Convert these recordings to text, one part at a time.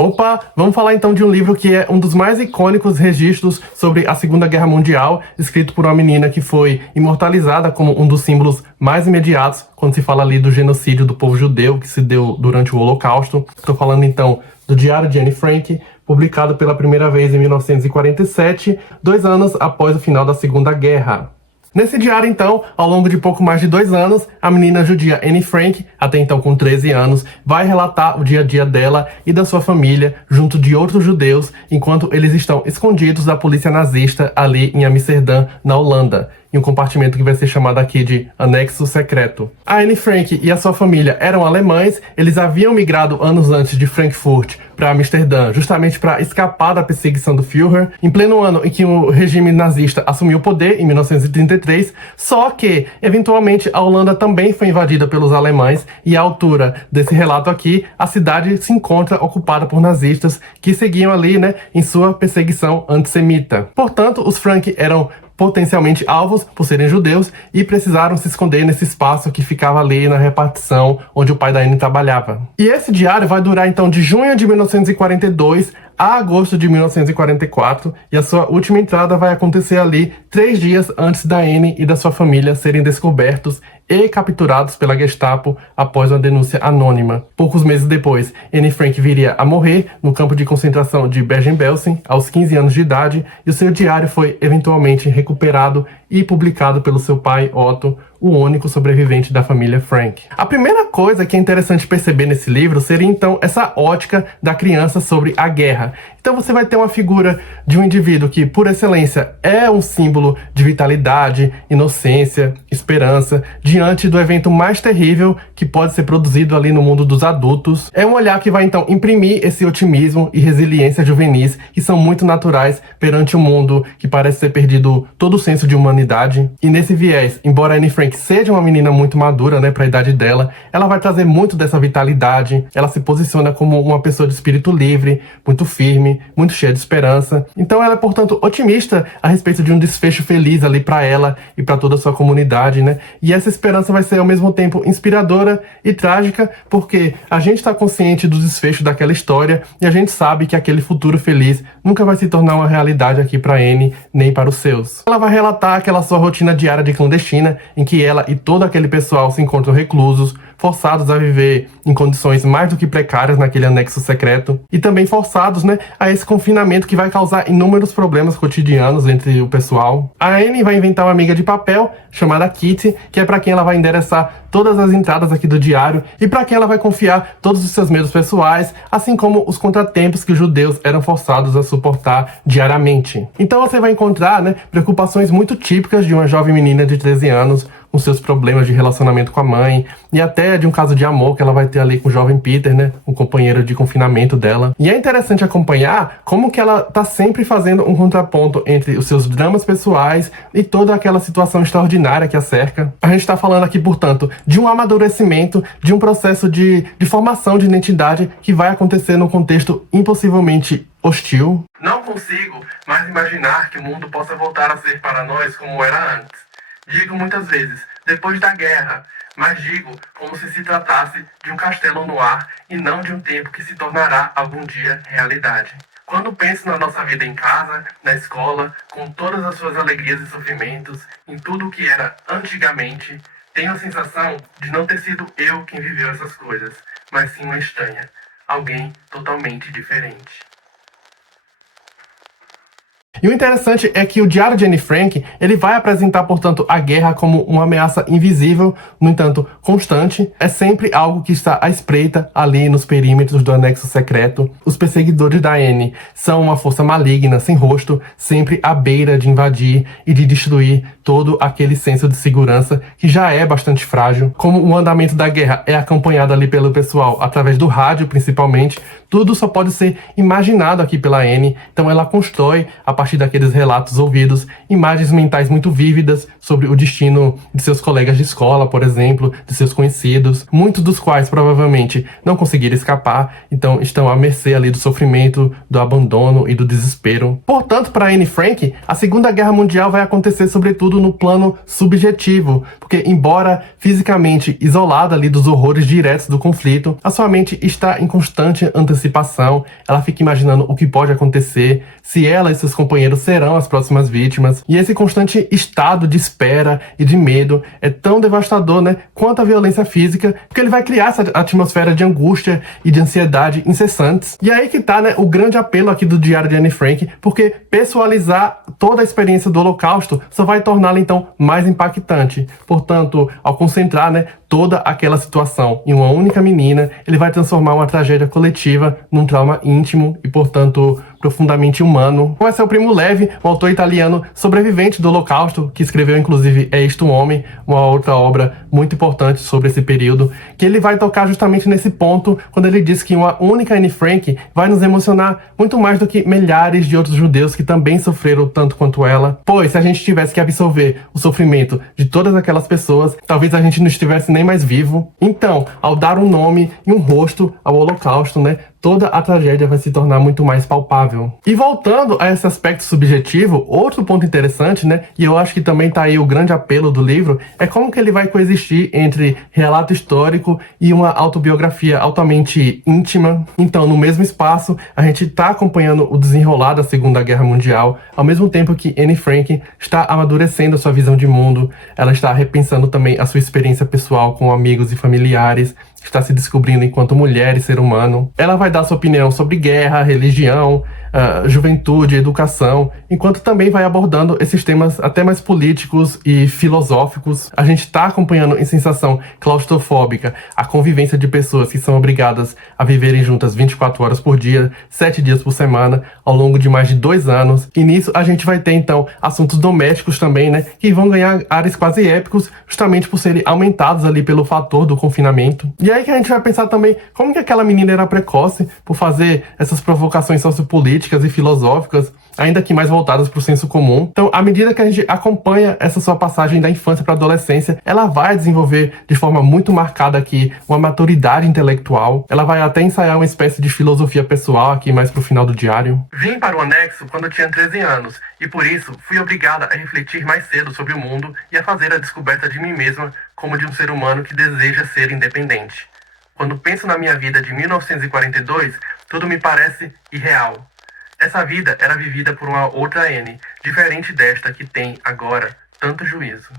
Opa, vamos falar então de um livro que é um dos mais icônicos registros sobre a Segunda Guerra Mundial, escrito por uma menina que foi imortalizada como um dos símbolos mais imediatos quando se fala ali do genocídio do povo judeu que se deu durante o Holocausto. Estou falando então do Diário de Anne Frank, publicado pela primeira vez em 1947, 2 anos após o final da Segunda Guerra. Nesse diário, então, ao longo de pouco mais de 2 anos, a menina judia Anne Frank, até então com 13 anos, vai relatar o dia a dia dela e da sua família junto de outros judeus, enquanto eles estão escondidos da polícia nazista ali em Amsterdã, na Holanda, em um compartimento que vai ser chamado aqui de Anexo Secreto. A Anne Frank e a sua família eram alemães, eles haviam migrado anos antes de Frankfurt para Amsterdã, justamente para escapar da perseguição do Führer, em pleno ano em que o regime nazista assumiu o poder, em 1933, só que, eventualmente, a Holanda também foi invadida pelos alemães, e à altura desse relato aqui, a cidade se encontra ocupada por nazistas que seguiam ali, em sua perseguição antissemita. Portanto, os Frank eram potencialmente alvos por serem judeus e precisaram se esconder nesse espaço que ficava ali na repartição onde o pai da Anne trabalhava. E esse diário vai durar então de junho de 1942 a agosto de 1944, e a sua última entrada vai acontecer ali 3 dias antes da Anne e da sua família serem descobertos e capturados pela Gestapo após uma denúncia anônima. Poucos meses depois, Anne Frank viria a morrer no campo de concentração de Bergen-Belsen, aos 15 anos de idade, e o seu diário foi eventualmente recuperado e publicado pelo seu pai, Otto, o único sobrevivente da família Frank. A primeira coisa que é interessante perceber nesse livro seria então essa ótica da criança sobre a guerra. Então você vai ter uma figura de um indivíduo que, por excelência, é um símbolo de vitalidade, inocência, esperança, diante do evento mais terrível que pode ser produzido ali no mundo dos adultos. É um olhar que vai então imprimir esse otimismo e resiliência juvenis que são muito naturais perante um mundo que parece ter perdido todo o senso de humanidade. E nesse viés, embora Anne Frank seja uma menina muito madura, para a idade dela, ela vai trazer muito dessa vitalidade. Ela se posiciona como uma pessoa de espírito livre, muito firme, muito cheia de esperança. Então ela é, portanto, otimista a respeito de um desfecho feliz ali para ela e para toda a sua comunidade, E essa esperança vai ser ao mesmo tempo inspiradora e trágica, porque a gente está consciente do desfecho daquela história e a gente sabe que aquele futuro feliz nunca vai se tornar uma realidade aqui para Anne, nem para os seus. Ela vai relatar aquela sua rotina diária de clandestina, em que ela e todo aquele pessoal se encontram reclusos, forçados a viver em condições mais do que precárias naquele anexo secreto, e também forçados, a esse confinamento que vai causar inúmeros problemas cotidianos entre o pessoal. A Anne vai inventar uma amiga de papel chamada Kitty, que é para quem ela vai endereçar todas as entradas aqui do diário e para quem ela vai confiar todos os seus medos pessoais, assim como os contratempos que os judeus eram forçados a suportar diariamente. Então você vai encontrar, preocupações muito típicas de uma jovem menina de 13 anos, com seus problemas de relacionamento com a mãe, e até de um caso de amor que ela vai ter ali com o jovem Peter, um companheiro de confinamento dela. E é interessante acompanhar como que ela tá sempre fazendo um contraponto entre os seus dramas pessoais e toda aquela situação extraordinária que a cerca. A gente tá falando aqui, portanto, de um amadurecimento, de um processo de formação de identidade que vai acontecer num contexto impossivelmente hostil. Não consigo mais imaginar que o mundo possa voltar a ser para nós como era antes. Digo muitas vezes, depois da guerra, mas digo como se tratasse de um castelo no ar e não de um tempo que se tornará algum dia realidade. Quando penso na nossa vida em casa, na escola, com todas as suas alegrias e sofrimentos, em tudo o que era antigamente, tenho a sensação de não ter sido eu quem viveu essas coisas, mas sim uma estranha, alguém totalmente diferente. E o interessante é que o Diário de Anne Frank, ele vai apresentar, portanto, a guerra como uma ameaça invisível, no entanto, constante. É sempre algo que está à espreita ali nos perímetros do anexo secreto. Os perseguidores da Anne são uma força maligna, sem rosto, sempre à beira de invadir e de destruir todo aquele senso de segurança que já é bastante frágil. Como o andamento da guerra é acompanhado ali pelo pessoal através do rádio, principalmente, tudo só pode ser imaginado aqui pela Anne. Então ela constrói, a partir partir daqueles relatos ouvidos, imagens mentais muito vívidas sobre o destino de seus colegas de escola, por exemplo, de seus conhecidos, muitos dos quais provavelmente não conseguiram escapar, então estão à mercê ali do sofrimento, do abandono e do desespero. Portanto, para Anne Frank, a Segunda Guerra Mundial vai acontecer sobretudo no plano subjetivo, porque embora fisicamente isolada ali dos horrores diretos do conflito, a sua mente está em constante antecipação, ela fica imaginando o que pode acontecer, se ela e seus companheiros serão as próximas vítimas, e esse constante estado de espera e de medo é tão devastador, né, quanto a violência física, porque ele vai criar essa atmosfera de angústia e de ansiedade incessantes. E aí que tá, né, o grande apelo aqui do diário de Anne Frank, porque pessoalizar toda a experiência do Holocausto só vai torná-la então mais impactante. Portanto, ao concentrar, né, toda aquela situação em uma única menina, ele vai transformar uma tragédia coletiva num trauma íntimo e, portanto, profundamente humano. Vai ser o Primo Levi, um autor italiano sobrevivente do Holocausto, que escreveu inclusive É Isto um Homem, uma outra obra muito importante sobre esse período, que ele vai tocar justamente nesse ponto, quando ele diz que uma única Anne Frank vai nos emocionar muito mais do que milhares de outros judeus que também sofreram tanto quanto ela. Pois, se a gente tivesse que absorver o sofrimento de todas aquelas pessoas, talvez a gente não estivesse nem mais vivo. Então, ao dar um nome e um rosto ao Holocausto, né, toda a tragédia vai se tornar muito mais palpável. E voltando a esse aspecto subjetivo, outro ponto interessante, né, e eu acho que também tá aí o grande apelo do livro, é como que ele vai coexistir entre relato histórico e uma autobiografia altamente íntima. Então, no mesmo espaço, a gente tá acompanhando o desenrolar da Segunda Guerra Mundial, ao mesmo tempo que Anne Frank está amadurecendo a sua visão de mundo, ela está repensando também a sua experiência pessoal com amigos e familiares, está se descobrindo enquanto mulher e ser humano. Ela vai dar sua opinião sobre guerra, religião, juventude, educação, enquanto também vai abordando esses temas até mais políticos e filosóficos. A gente está acompanhando em sensação claustrofóbica a convivência de pessoas que são obrigadas a viverem juntas 24 horas por dia, 7 dias por semana, ao longo de mais de 2 anos. E nisso a gente vai ter então assuntos domésticos também, né, que vão ganhar áreas quase épicos, justamente por serem aumentados ali pelo fator do confinamento. E aí que a gente vai pensar também como que aquela menina era precoce por fazer essas provocações sociopolíticas e filosóficas, ainda que mais voltadas para o senso comum. Então, à medida que a gente acompanha essa sua passagem da infância para a adolescência, ela vai desenvolver de forma muito marcada aqui uma maturidade intelectual. Ela vai até ensaiar uma espécie de filosofia pessoal aqui mais pro final do diário. Vim para o anexo quando eu tinha 13 anos e por isso fui obrigada a refletir mais cedo sobre o mundo e a fazer a descoberta de mim mesma como de um ser humano que deseja ser independente. Quando penso na minha vida de 1942, tudo me parece irreal. Essa vida era vivida por uma outra Anne, diferente desta que tem agora tanto juízo.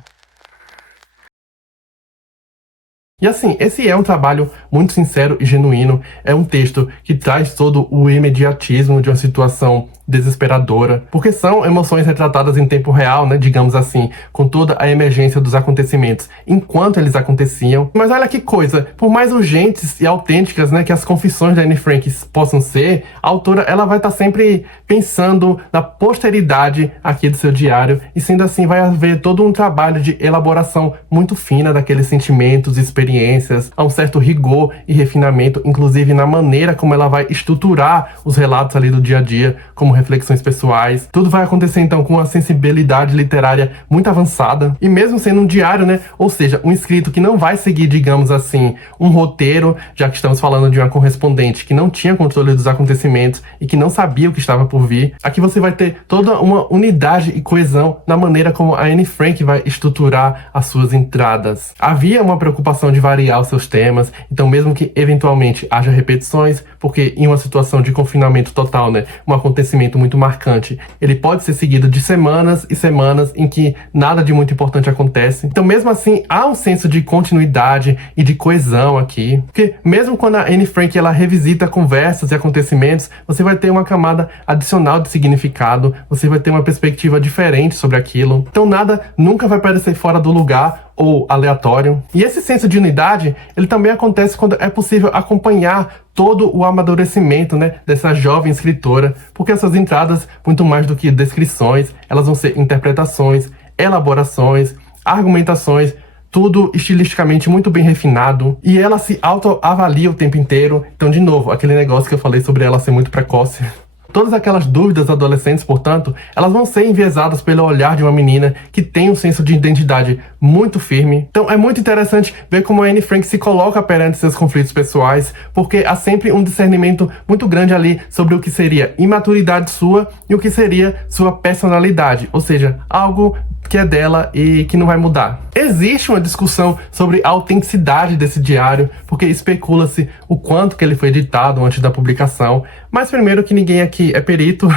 E assim, esse é um trabalho muito sincero e genuíno, é um texto que traz todo o imediatismo de uma situação desesperadora, porque são emoções retratadas em tempo real, né, digamos assim, com toda a emergência dos acontecimentos enquanto eles aconteciam. Mas olha que coisa, por mais urgentes e autênticas, né, que as confissões da Anne Frank possam ser, a autora ela vai estar sempre pensando na posteridade aqui do seu diário, e sendo assim vai haver todo um trabalho de elaboração muito fina daqueles sentimentos e experiências, a um certo rigor e refinamento, inclusive na maneira como ela vai estruturar os relatos ali do dia a dia, como reflexões pessoais. Tudo vai acontecer então com uma sensibilidade literária muito avançada, e mesmo sendo um diário, né, ou seja, um escrito que não vai seguir, digamos assim, um roteiro, já que estamos falando de uma correspondente que não tinha controle dos acontecimentos e que não sabia o que estava por vir. Aqui você vai ter toda uma unidade e coesão na maneira como a Anne Frank vai estruturar as suas entradas. Havia uma preocupação de variar os seus temas, então mesmo que eventualmente haja repetições, porque em uma situação de confinamento total, né, um acontecimento muito marcante, ele pode ser seguido de semanas e semanas em que nada de muito importante acontece. Então mesmo assim há um senso de continuidade e de coesão aqui, porque mesmo quando a Anne Frank ela revisita conversas e acontecimentos, você vai ter uma camada adicional de significado, você vai ter uma perspectiva diferente sobre aquilo, então nada nunca vai parecer fora do lugar ou aleatório. E esse senso de unidade, ele também acontece quando é possível acompanhar todo o amadurecimento, né, dessa jovem escritora, porque essas entradas, muito mais do que descrições, elas vão ser interpretações, elaborações, argumentações, tudo estilisticamente muito bem refinado, e ela se autoavalia o tempo inteiro. Então, de novo, aquele negócio que eu falei sobre ela ser muito precoce. Todas aquelas dúvidas adolescentes, portanto, elas vão ser enviesadas pelo olhar de uma menina que tem um senso de identidade muito firme. Então é muito interessante ver como a Anne Frank se coloca perante seus conflitos pessoais, porque há sempre um discernimento muito grande ali sobre o que seria imaturidade sua e o que seria sua personalidade, ou seja, algo que é dela e que não vai mudar. Existe uma discussão sobre a autenticidade desse diário, porque especula-se o quanto que ele foi editado antes da publicação, mas primeiro que ninguém aqui é perito,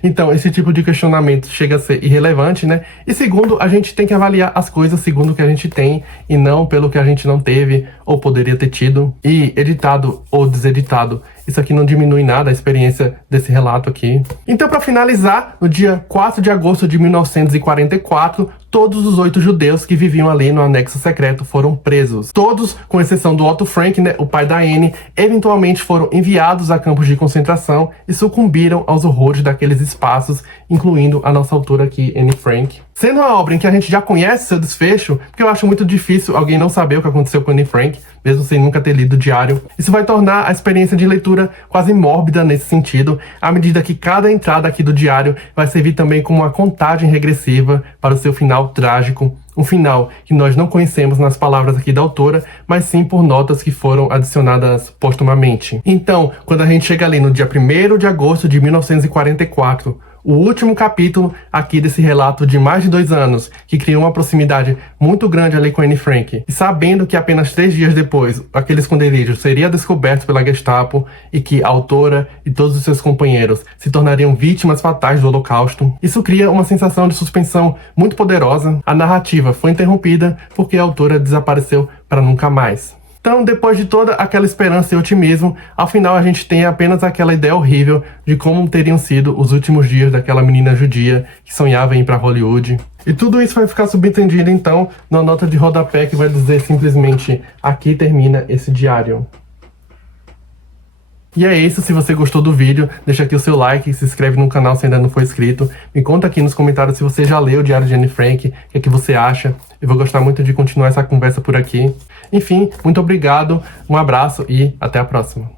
então esse tipo de questionamento chega a ser irrelevante, né? E segundo, a gente tem que avaliar as coisas segundo o que a gente tem e não pelo que a gente não teve ou poderia ter tido. E editado ou deseditado, isso aqui não diminui nada a experiência desse relato aqui. Então, para finalizar, no dia 4 de agosto de 1944, todos os 8 judeus que viviam ali no anexo secreto foram presos. Todos, com exceção do Otto Frank, né, o pai da Anne, eventualmente foram enviados a campos de concentração e sucumbiram aos horrores daqueles espaços, incluindo a nossa autora aqui, Anne Frank. Sendo uma obra em que a gente já conhece seu desfecho, porque eu acho muito difícil alguém não saber o que aconteceu com Anne Frank, mesmo sem nunca ter lido o diário. Isso vai tornar a experiência de leitura quase mórbida nesse sentido, à medida que cada entrada aqui do diário vai servir também como uma contagem regressiva para o seu final trágico. Um final que nós não conhecemos nas palavras aqui da autora, mas sim por notas que foram adicionadas postumamente. Então, quando a gente chega ali no dia 1º de agosto de 1944, o último capítulo aqui desse relato de mais de 2 anos, que criou uma proximidade muito grande ali com Anne Frank, e sabendo que apenas 3 dias depois aquele esconderijo seria descoberto pela Gestapo e que a autora e todos os seus companheiros se tornariam vítimas fatais do Holocausto, isso cria uma sensação de suspensão muito poderosa. A narrativa foi interrompida porque a autora desapareceu para nunca mais. Então, depois de toda aquela esperança e otimismo, ao final a gente tem apenas aquela ideia horrível de como teriam sido os últimos dias daquela menina judia que sonhava em ir para Hollywood. E tudo isso vai ficar subentendido, então, na nota de rodapé que vai dizer simplesmente: aqui termina esse diário. E é isso, se você gostou do vídeo, deixa aqui o seu like, se inscreve no canal se ainda não for inscrito. Me conta aqui nos comentários se você já leu o Diário de Anne Frank, o que é que você acha. Eu vou gostar muito de continuar essa conversa por aqui. Enfim, muito obrigado, um abraço e até a próxima.